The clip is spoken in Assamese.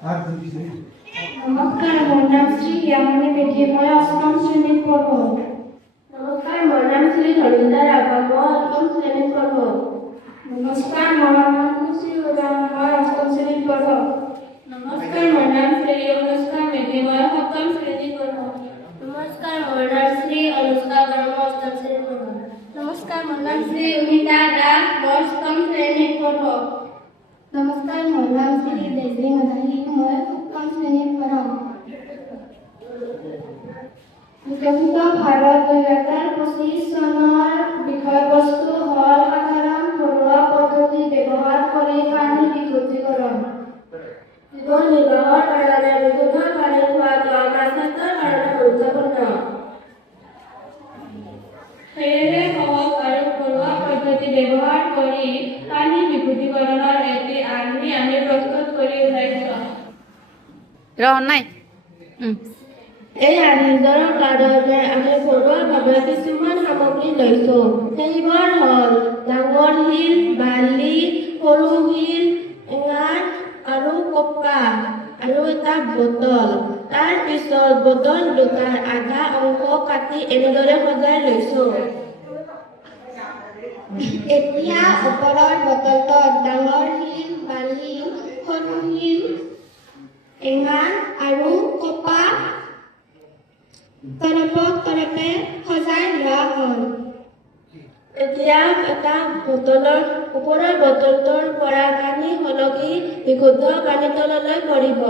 নমস্কাৰ, মোৰ নাম শ্ৰী জ্ঞানী মেধি, মই অষ্টম শ্ৰেণীত পঢ়োঁ। নমস্কাৰ, মোৰ নাম শ্ৰী ধনঞ্জয় ৰাভা, মই অষ্টম শ্ৰেণীত পঢ়োঁ। নমস্কাৰ, মোৰ নাম শ্ৰী উদান, মই অষ্টম শ্ৰেণীত পঢ়োঁ। নমস্কাৰ, মোৰ নাম শ্ৰী অনুষ্কা মেধি, মই সপ্তম শ্ৰেণীত পঢ়োঁ। নমস্কাৰ, মোৰ নাম শ্ৰী অনুষ্কা বৰা, মই অষ্টম শ্ৰেণীত পঢ়োঁ। নমস্কাৰ, মোৰ নাম শ্ৰী অমিতা দাস, মই অষ্টম শ্ৰেণীত পঢ়োঁ। নমস্কাৰ, মোৰ নাম শ্ৰী দেৱী মাধাৰী, মই সপ্তম শ্ৰেণীত পঢ়োঁ। বিকশিত ভাৰত 2025 চনৰ বিষয়বস্তু হ'ল সাধাৰণ ঘৰুৱা পদ্ধতি ব্যৱহাৰ কৰি পানী বিশুদ্ধীকৰণ। জীৱন নিৰ্বাহৰ কাৰণে বিশুদ্ধ পানী খোৱাটো আমাৰ স্বাস্থ্যৰ কাৰণে গুৰুত্বপূৰ্ণ। সেয়েহে সহজ আৰু ঘৰুৱা পদ্ধতি ব্যৱহাৰ কৰি পানী বিশুদ্ধীকৰণৰ এটি আমি প্ৰস্তুত কৰি উঠাইছোঁ। এই আৰ্হিৰ কাৰণে আমি ঘৰুৱাভাৱে কিছুমান সামগ্ৰী লৈছোঁ। সেইবোৰ হ'ল ডাঙৰ শিল, বালি, সৰু শিল, এঙাৰ আৰু কপা আৰু এটা বটল। তাৰ পিছত বটল দুটাৰ আধা অংশ কাটি এনেদৰে সজাই লৈছোঁ। এতিয়া ওপৰৰ বটলটোত ডাঙৰ শিল, বালি, সৰু শিল, এঙাৰ আৰু কপা তৰপে সজাই লোৱা হ'ল। এতিয়া এটা বটলৰ ওপৰৰ বটলটোৰ পৰা পানী সলকি বিশুদ্ধ পানী তললৈ পৰিব।